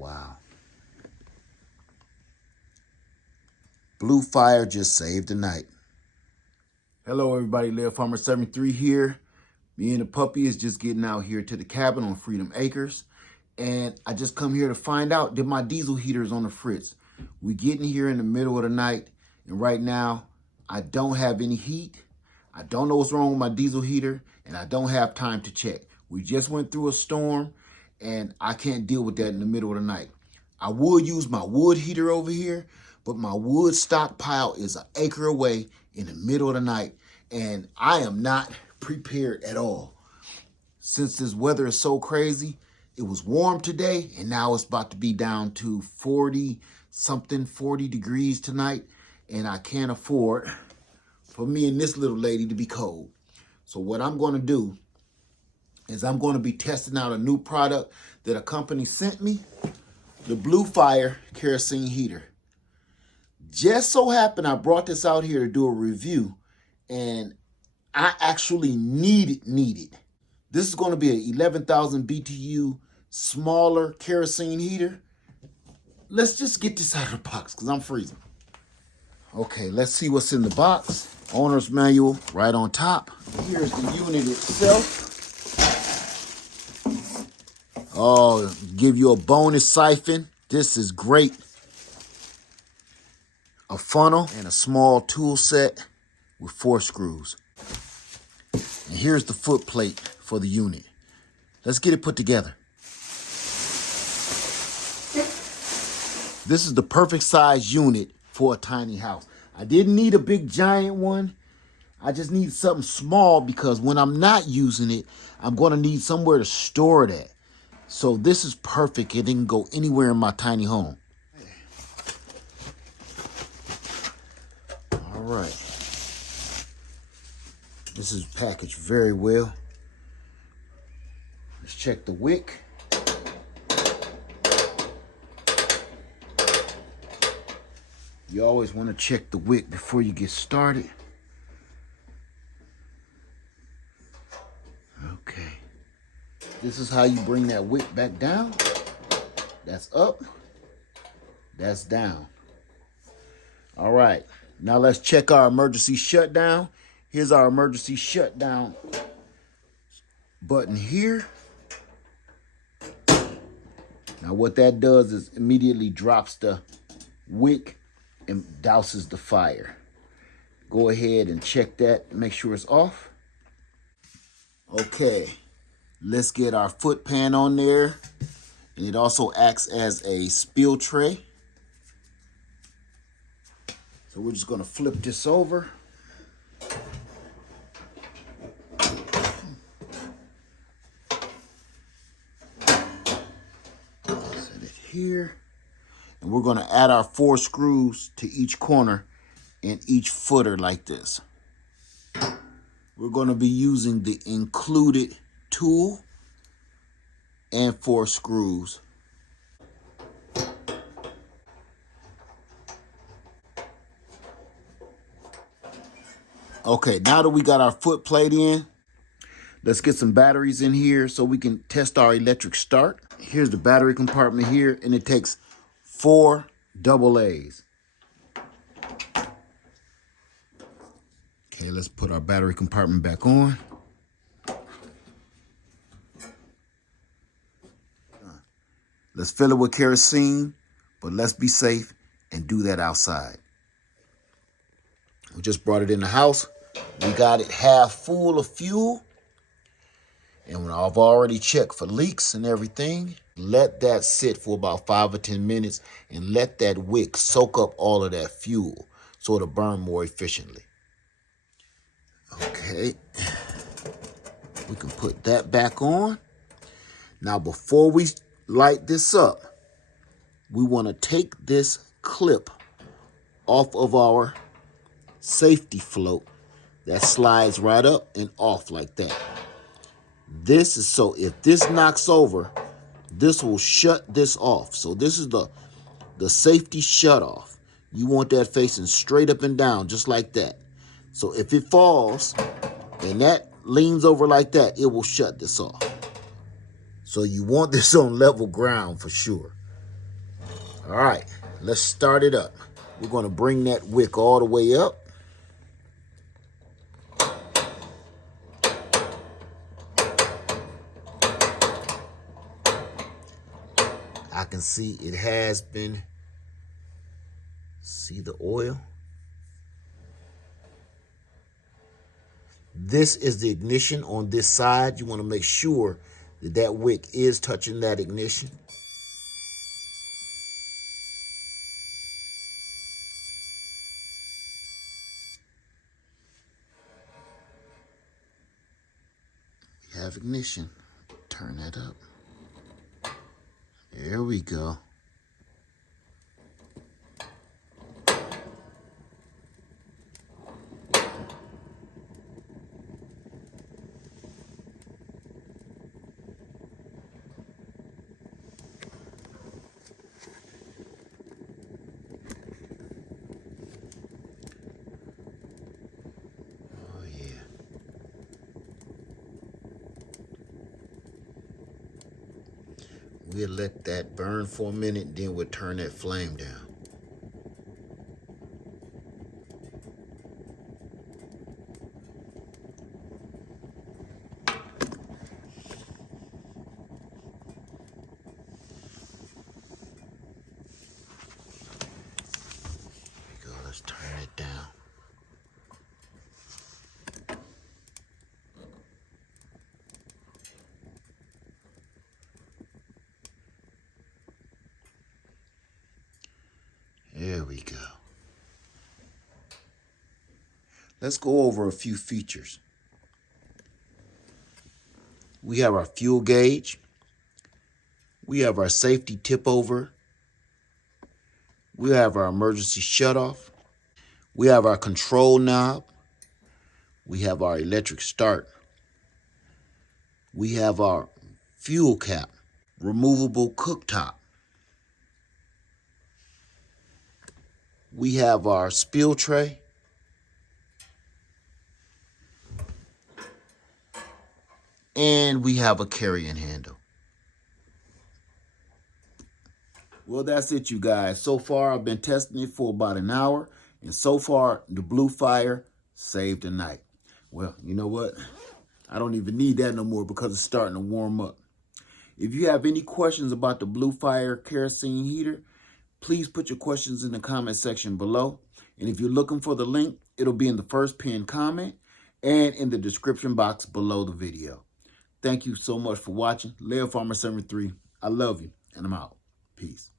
wow. Blue Fire just saved the night. Hello everybody, Live Farmer 73 here. Me and the puppy is just getting out here to the cabin on Freedom Acres. And I just come here to find out that my diesel heater is on the fritz. We getting here in the middle of the night, and right now I don't have any heat. I don't know what's wrong with my diesel heater, and I don't have time to check. We just went through a storm, and I can't deal with that in the middle of the night. I would use my wood heater over here, but my wood stockpile is an acre away in the middle of the night, and I am not prepared at all. Since this weather is so crazy, it was warm today, and now it's about to be down to 40 degrees tonight, and I can't afford for me and this little lady to be cold. So what I'm going to do is I'm going to be testing out a new product that a company sent me, the Blue Fire kerosene heater. Just so happened I brought this out here to do a review, and I actually need it. This is going to be an 11,000 BTU smaller kerosene heater. Let's just get this out of the box because I'm freezing. Okay, let's see what's in the box. Owner's manual right on top. Here's the unit itself. Oh, give you a bonus siphon. This is great. A funnel and a small tool set with 4 screws. And here's the foot plate for the unit. Let's get it put together. This is the perfect size unit for a tiny house. I didn't need a big giant one. I just need something small because when I'm not using it, I'm going to need somewhere to store it at. So this is perfect. It can go anywhere in my tiny home. All right. This is packaged very well. Let's check the wick. You always want to check the wick before you get started. Okay. This is how you bring that wick back down. That's up. That's down. All right. Now let's check our emergency shutdown. Here's our emergency shutdown button here. Now what that does is immediately drops the wick and douses the fire. Go ahead and check that, make sure it's off. Okay, let's get our foot pan on there. And it also acts as a spill tray. So we're just gonna flip this over. Set it here. And we're gonna add our 4 screws to each corner and each footer like this. We're gonna be using the included tool and 4 screws. Okay, now that we got our foot plate in, let's get some batteries in here so we can test our electric start. Here's the battery compartment here, and it takes 4 AA's. Okay, let's put our battery compartment back on. Let's fill it with kerosene, but let's be safe and do that outside. We just brought it in the house. We got it half full of fuel. And I've already checked for leaks and everything. Let that sit for about 5 or 10 minutes and let that wick soak up all of that fuel so it'll burn more efficiently. Okay, we can put that back on. Now before we light this up, we want to take this clip off of our safety float that slides right up and off like that. This is so if this knocks over, this will shut this off. So this is the safety shut off. You want that facing straight up and down just like that. So if it falls and that leans over like that, it will shut this off. So you want this on level ground for sure. All right, let's start it up. We're going to bring that wick all the way up. I can see it has been, see the oil? This is the ignition on this side. You want to make sure that that wick is touching that ignition. We have ignition. Turn that up. There we go. Oh yeah. We'll let that burn for a minute, then we'll turn that flame down. Let's turn it down. There we go. Let's go over a few features. We have our fuel gauge. We have our safety tip over. We have our emergency shutoff. We have our control knob. We have our electric start. We have our fuel cap, removable cooktop. We have our spill tray. And we have a carrying handle. Well, that's it, you guys. So far, I've been testing it for about an hour. And so far, the Blue Fire saved the night. Well, you know what? I don't even need that no more because it's starting to warm up. If you have any questions about the Blue Fire kerosene heater, please put your questions in the comment section below. And if you're looking for the link, it'll be in the first pinned comment and in the description box below the video. Thank you so much for watching. Leo Farmer 73. I love you, and I'm out. Peace.